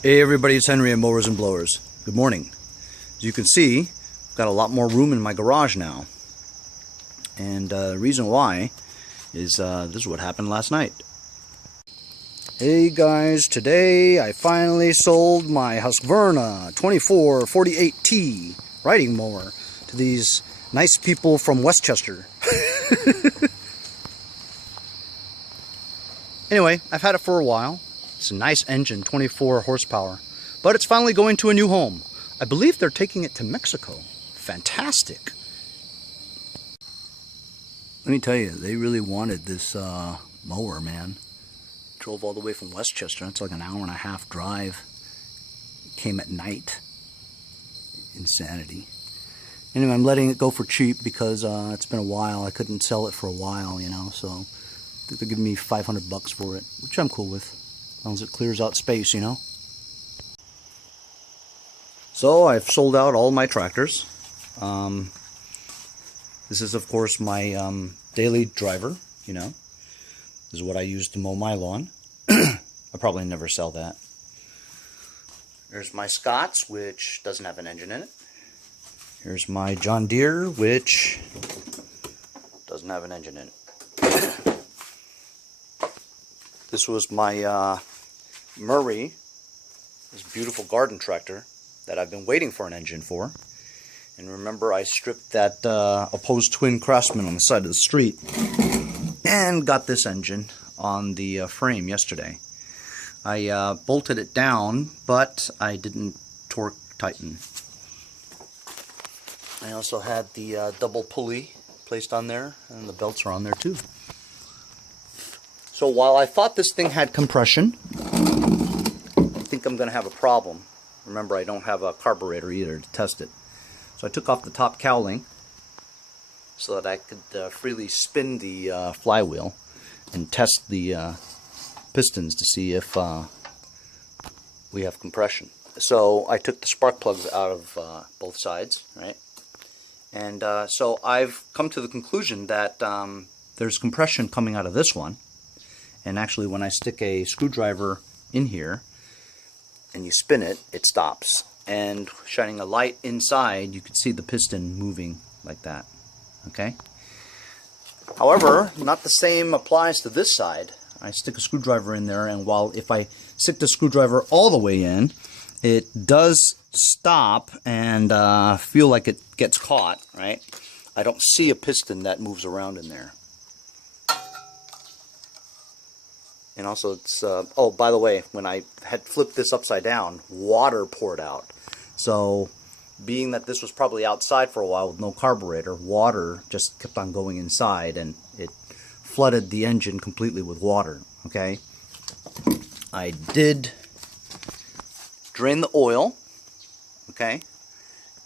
Hey everybody, it's Henry at Mowers and Blowers. Good morning. As you can see, I've got a lot more room in my garage now. And the reason why is this is what happened last night. Hey guys, today I finally sold my Husqvarna 2448T riding mower to these nice people from Westchester. Anyway, I've had it for a while. It's a nice engine, 24 horsepower. But it's finally going to a new home. I believe they're taking it to Mexico. Fantastic. Let me tell you, they really wanted this mower, man. Drove all the way from Westchester. It's like an hour and a half drive. Came at night. Insanity. Anyway, I'm letting it go for cheap because it's been a while. I couldn't sell it for a while, you know, so I think they're giving me $500 for it, which I'm cool with. As long as it clears out space, you know. So I've sold out all my tractors. This is, of course, my daily driver, you know. This is what I use to mow my lawn. I'll probably never sell that. There's my Scots, which doesn't have an engine in it. Here's my John Deere, which doesn't have an engine in it. This was my Murray, this beautiful garden tractor that I've been waiting for an engine for. And remember, I stripped that opposed twin Craftsman on the side of the street and got this engine on the frame yesterday. I bolted it down, but I didn't torque tighten. I also had the double pulley placed on there, and the belts are on there too. So while I thought this thing had compression, I think I'm going to have a problem. Remember, I don't have a carburetor either to test it. So I took off the top cowling so that I could freely spin the flywheel and test the pistons to see if we have compression. So I took the spark plugs out of both sides, right? And so I've come to the conclusion that there's compression coming out of this one. And actually, when I stick a screwdriver in here and you spin it, it stops. And shining a light inside, you can see the piston moving like that. Okay? However, not the same applies to this side. I stick a screwdriver in there, and while if I stick the screwdriver all the way in, it does stop and feel like it gets caught, right? I don't see a piston that moves around in there. And also, it's oh, by the way, when I had flipped this upside down, water poured out. So, being that this was probably outside for a while with no carburetor, water just kept on going inside, and it flooded the engine completely with water. Okay, I did drain the oil. Okay,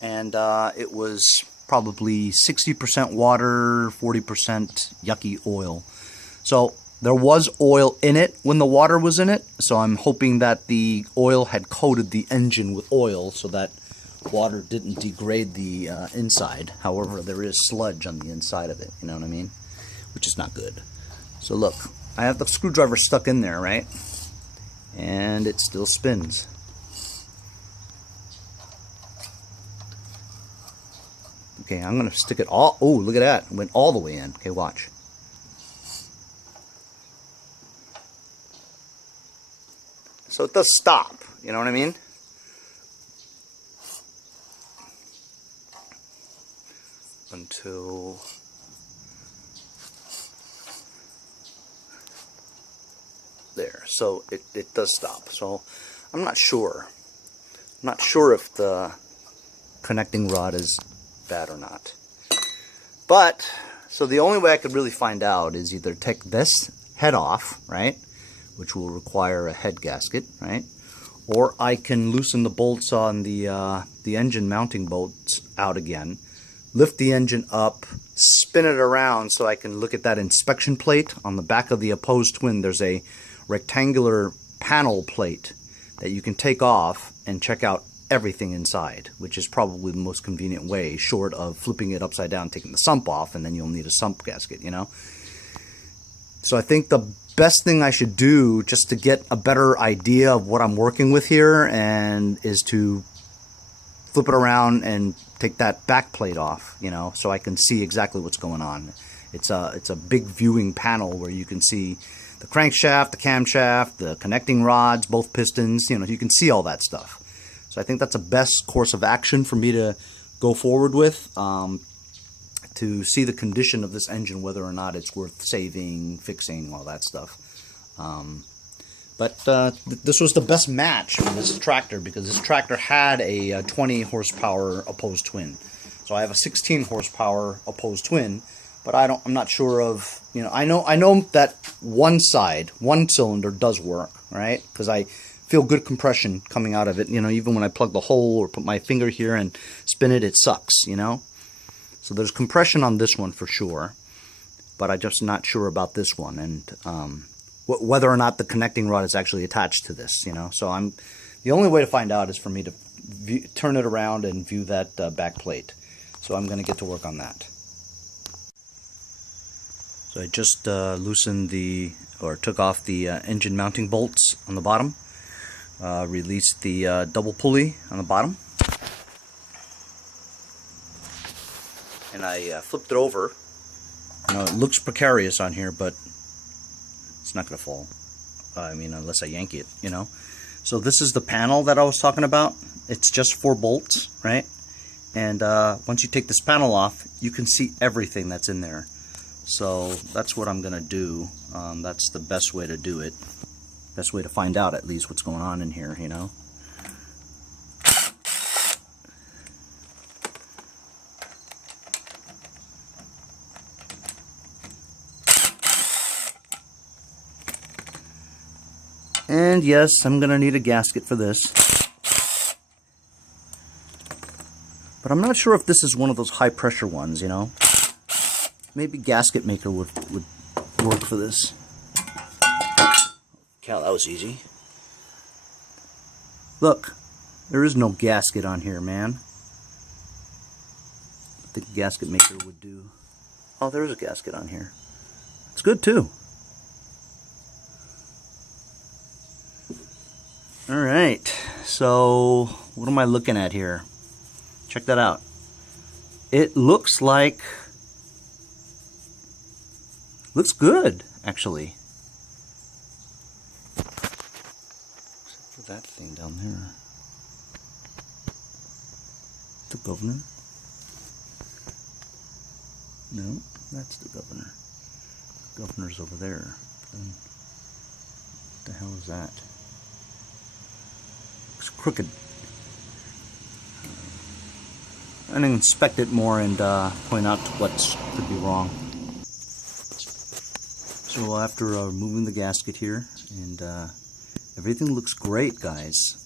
and it was probably 60% water, 40% yucky oil. So there was oil in it when the water was in it, so I'm hoping that the oil had coated the engine with oil so that water didn't degrade the inside. However, there is sludge on the inside of it, you know what I mean? Which is not good. So look, I have the screwdriver stuck in there, right? And it still spins. Okay, I'm going to stick it all... Oh, look at that. It went all the way in. Okay, watch. So it does stop, you know what I mean? Until there. So it does stop. So I'm not sure. I'm not sure if the connecting rod is bad or not. But, so the only way I could really find out is either take this head off, right? Which will require a head gasket, right? Or I can loosen the bolts on the engine mounting bolts out again, lift the engine up, spin it around so I can look at that inspection plate. On the back of the opposed twin, there's a rectangular panel plate that you can take off and check out everything inside, which is probably the most convenient way, short of flipping it upside down, taking the sump off, and then you'll need a sump gasket, you know? So I think the best thing I should do just to get a better idea of what I'm working with here and is to flip it around and take that back plate off, you know, so I can see exactly what's going on. It's a big viewing panel where you can see the crankshaft, the camshaft, the connecting rods, both pistons, you know, you can see all that stuff. So I think that's the best course of action for me to go forward with, to see the condition of this engine, whether or not it's worth saving, fixing, all that stuff. But this was the best match for this tractor, because this tractor had a 20 horsepower opposed twin. So I have a 16 horsepower opposed twin, but I'm not sure of, you know, I know that one cylinder does work, right? Because I feel good compression coming out of it. You know, even when I plug the hole or put my finger here and spin it, it sucks, you know? So there's compression on this one for sure, but I'm just not sure about this one, and whether or not the connecting rod is actually attached to this, you know. So the only way to find out is for me to turn it around and view that back plate. So I'm going to get to work on that. So I just loosened took off the engine mounting bolts on the bottom, released the double pulley on the bottom, and I flipped it over. You know, it looks precarious on here, but it's not going to fall. I mean, unless I yank it, you know. So this is the panel that I was talking about. It's just 4 bolts, right? And once you take this panel off, you can see everything that's in there. So that's what I'm going to do. That's the best way to do it. Best way to find out at least what's going on in here, you know. And yes, I'm going to need a gasket for this. But I'm not sure if this is one of those high pressure ones, you know. Maybe gasket maker would work for this. Cow, that was easy. Look, there is no gasket on here, man. I think a gasket maker would do. Oh, there is a gasket on here. It's good too. Alright, so what am I looking at here? Check that out. It looks like... looks good, actually. Except for that thing down there. The governor? No, that's the governor. The governor's over there. What the hell is that? Looks crooked. I'm going to inspect it more and point out what could be wrong. So after removing the gasket here, and everything looks great, guys.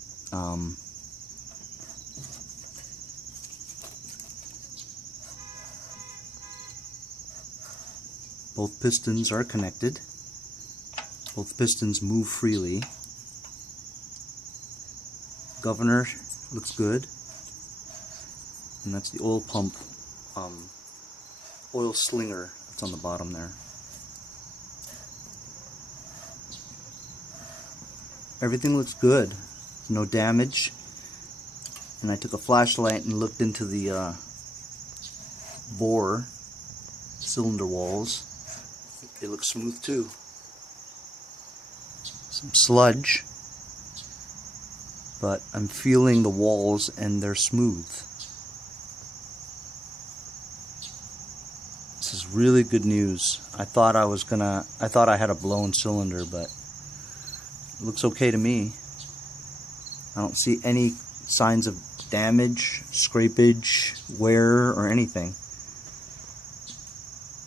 Both pistons are connected. Both pistons move freely. Governor looks good. And that's the oil pump, oil slinger that's on the bottom there. Everything looks good, no damage. And I took a flashlight and looked into the bore cylinder walls. They look smooth too. Some sludge, but I'm feeling the walls and they're smooth. This is really good news. I thought I had a blown cylinder, but it looks okay to me. I don't see any signs of damage, scrapage, wear, or anything.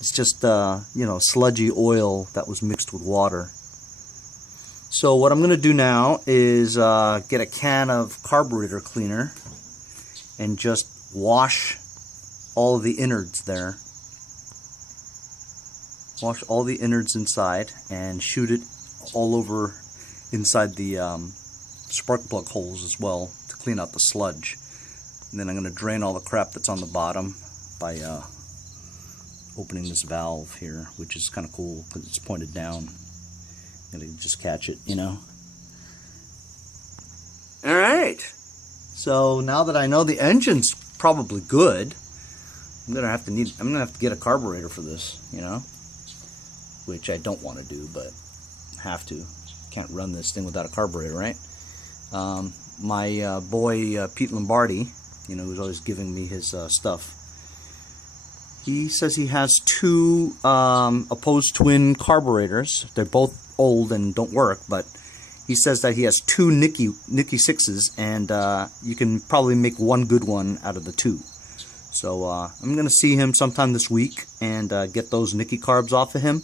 It's just, you know, sludgy oil that was mixed with water. So what I'm going to do now is get a can of carburetor cleaner and just wash all of the innards there. Wash all the innards inside and shoot it all over inside the spark plug holes as well to clean out the sludge. And then I'm going to drain all the crap that's on the bottom by opening this valve here, which is kind of cool because it's pointed down. Gotta just catch it, you know. All right. So now that I know the engine's probably good, I'm gonna have to get a carburetor for this, you know, which I don't want to do, but have to. Can't run this thing without a carburetor, right? My boy Pete Lombardi, you know, who's always giving me his stuff. He says he has two opposed twin carburetors. They're both old and don't work, but he says that he has two Nicky 6s, and you can probably make one good one out of the two. So I'm going to see him sometime this week and get those Nicky carbs off of him,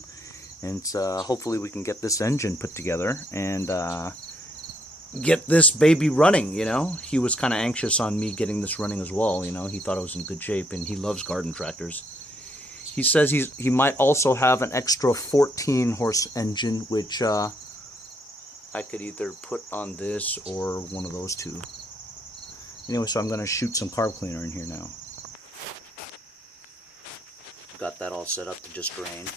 and hopefully we can get this engine put together and get this baby running, you know. He was kind of anxious on me getting this running as well, you know. He thought it was in good shape, and he loves garden tractors. He says he might also have an extra 14-horse engine, which I could either put on this or one of those two. Anyway, so I'm going to shoot some carb cleaner in here now. Got that all set up to just drain.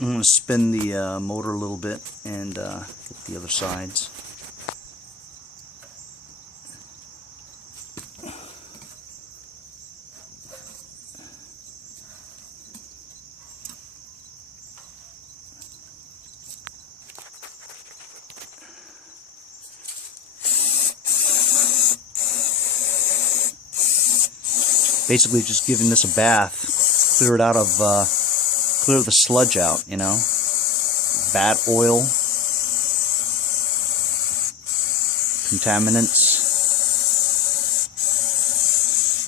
I'm going to spin the motor a little bit and hit the other sides. Basically just giving this a bath, clear it out of clear the sludge out, you know, bad oil, contaminants.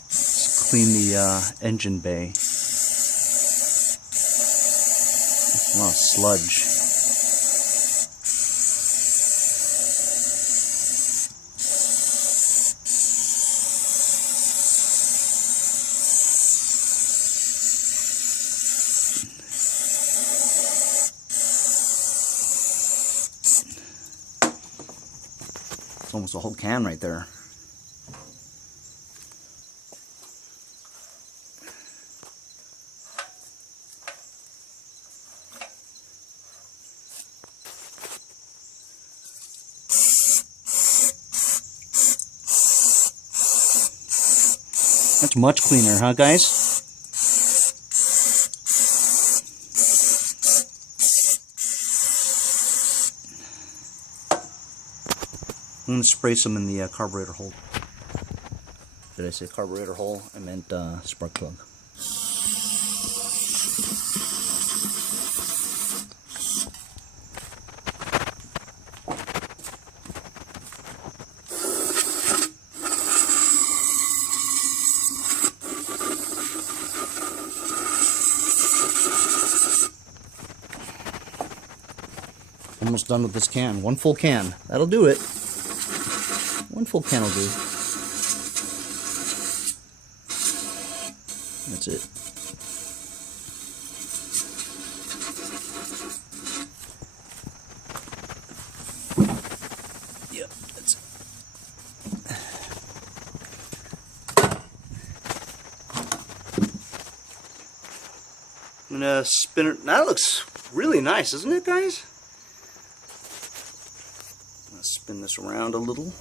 Let's clean the engine bay. A lot of sludge. It's almost a whole can right there. That's much cleaner, huh, guys? I'm going to spray some in the carburetor hole. Did I say carburetor hole? I meant spark plug. almost done with this can. One full can. That'll do it. One full can will do. That's it. Yep, that's it. I'm gonna spin it. That looks really nice, isn't it, guys? I'm gonna spin this around a little.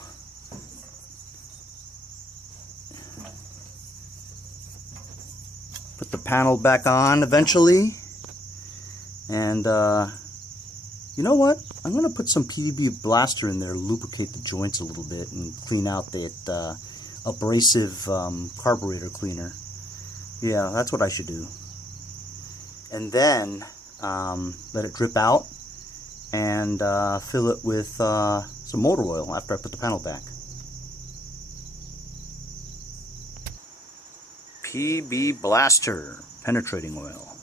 Put the panel back on eventually. And you know what? I'm gonna put some PVB blaster in there, lubricate the joints a little bit, and clean out that abrasive carburetor cleaner. Yeah, that's what I should do. And then let it drip out and fill it with some motor oil after I put the panel back. PB Blaster penetrating oil.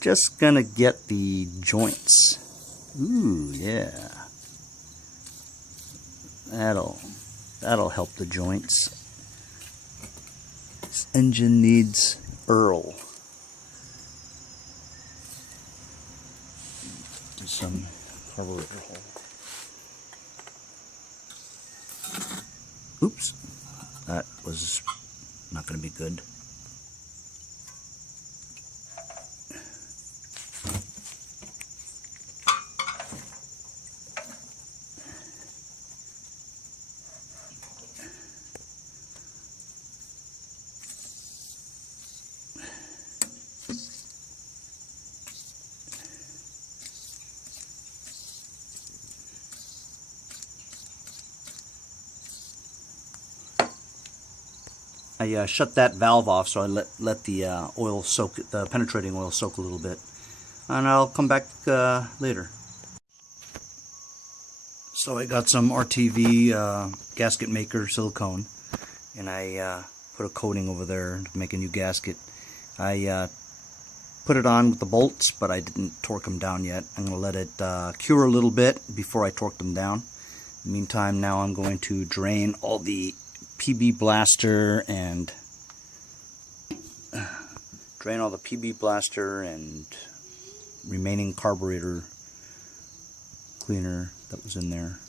Just gonna get the joints. Ooh, yeah. That'll help the joints. This engine needs Earl. Do some carburetor hole. Oops, that was not going to be good. I shut that valve off, so I let the oil soak, the penetrating oil soak a little bit, and I'll come back later. So I got some RTV gasket maker silicone, and I put a coating over there to make a new gasket. I put it on with the bolts, but I didn't torque them down yet. I'm going to let it cure a little bit before I torque them down. In the meantime, now I'm going to drain all the PB Blaster and remaining carburetor cleaner that was in there.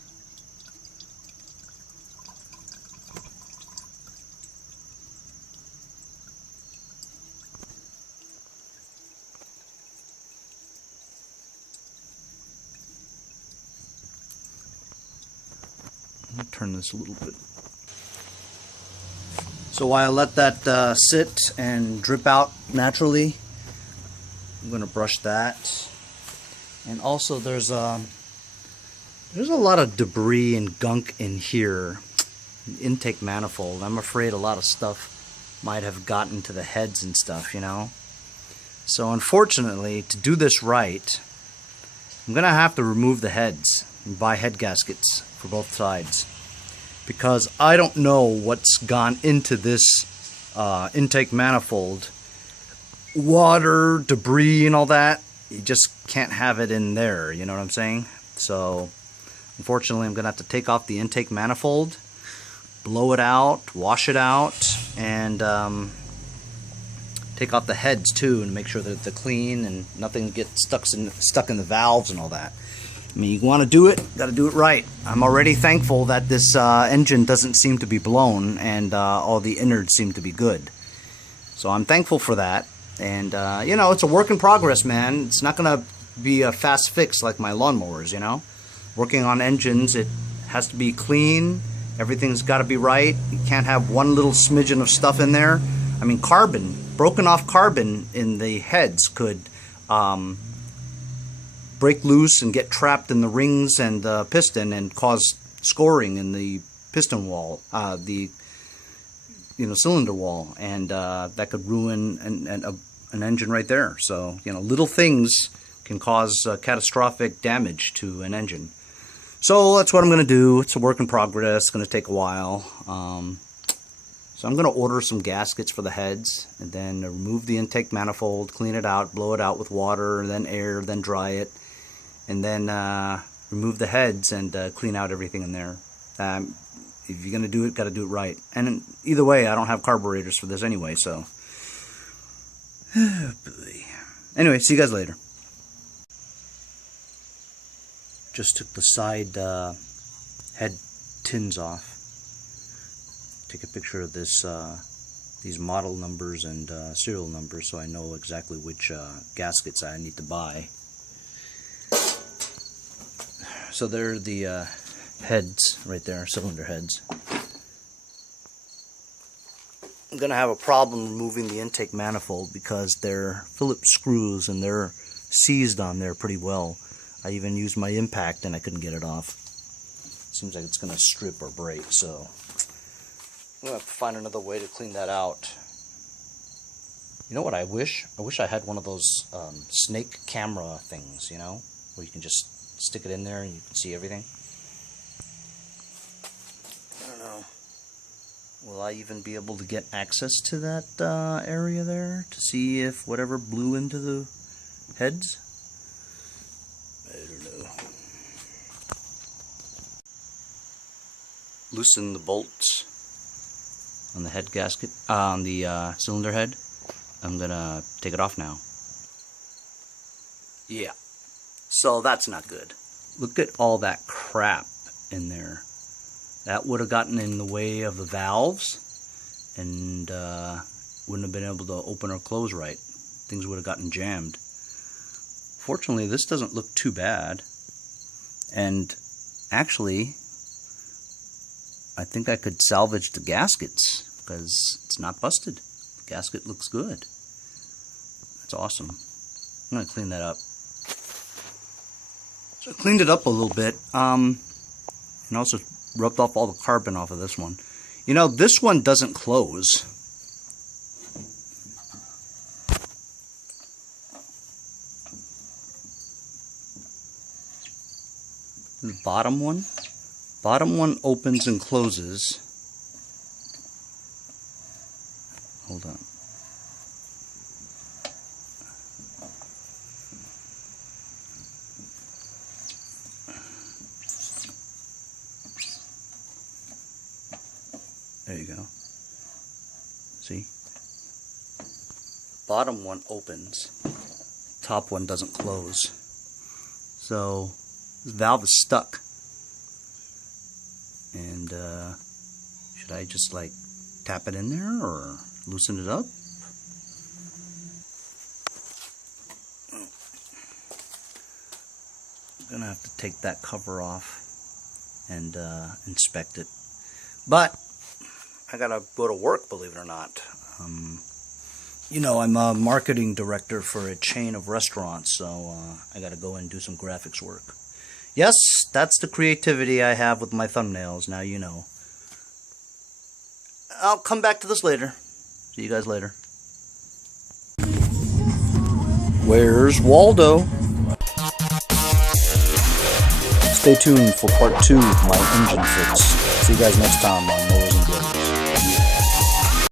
I'm going to turn this a little bit. So while I let that sit and drip out naturally, I'm going to brush that. And also there's a lot of debris and gunk in here, intake manifold. I'm afraid a lot of stuff might have gotten to the heads and stuff, you know. So unfortunately, to do this right, I'm going to have to remove the heads and buy head gaskets for both sides, because I don't know what's gone into this intake manifold. Water, debris, and all that, you just can't have it in there, you know what I'm saying? So, unfortunately, I'm going to have to take off the intake manifold, blow it out, wash it out, and take off the heads too, and make sure that they're clean and nothing gets stuck in the valves and all that. I mean, you want to do it, got to do it right. I'm already thankful that this engine doesn't seem to be blown, and all the innards seem to be good. So I'm thankful for that. And you know, it's a work in progress, man. It's not going to be a fast fix like my lawnmowers, you know. Working on engines, it has to be clean. Everything's got to be right. You can't have one little smidgen of stuff in there. I mean, carbon, broken off carbon in the heads could break loose and get trapped in the rings and the piston and cause scoring in the piston wall, the cylinder wall, and that could ruin an engine right there. So, you know, little things can cause catastrophic damage to an engine. So that's what I'm going to do. It's a work in progress. It's going to take a while. So I'm going to order some gaskets for the heads, and then remove the intake manifold, clean it out, blow it out with water, and then air, then dry it, and then remove the heads and clean out everything in there. If you're gonna do it, gotta do it right. And either way, I don't have carburetors for this anyway, so. Anyway, see you guys later. Just took the side head tins off. Take a picture of this, these model numbers and serial numbers, so I know exactly which gaskets I need to buy. So there are the heads right there, cylinder heads. I'm gonna have a problem removing the intake manifold because they're Phillips screws and they're seized on there pretty well. I even used my impact and I couldn't get it off. Seems like it's gonna strip or break, so I'm gonna have to find another way to clean that out. You know what I wish? I wish I had one of those snake camera things, you know, where you can just stick it in there and you can see everything. I don't know. Will I even be able to get access to that area there to see if whatever blew into the heads? I don't know. Loosen the bolts on the head gasket, on the cylinder head. I'm gonna take it off now. Yeah. So that's not good. Look at all that crap in there. That would have gotten in the way of the valves and wouldn't have been able to open or close right. Things would have gotten jammed. Fortunately, this doesn't look too bad. And actually, I think I could salvage the gaskets because it's not busted. The gasket looks good. That's awesome. I'm going to clean that up. So I cleaned it up a little bit, and also rubbed off all the carbon off of this one. You know, this one doesn't close. The bottom one opens and closes. Hold on. There you go. See? Bottom one opens. Top one doesn't close. So this valve is stuck. And should I just like tap it in there or loosen it up? I'm gonna have to take that cover off and inspect it. But I gotta go to work, believe it or not. You know, I'm a marketing director for a chain of restaurants, so I gotta go and do some graphics work. Yes, that's the creativity I have with my thumbnails, now you know. I'll come back to this later. See you guys later. Where's Waldo? Stay tuned for part 2 of my engine fix. See you guys next time on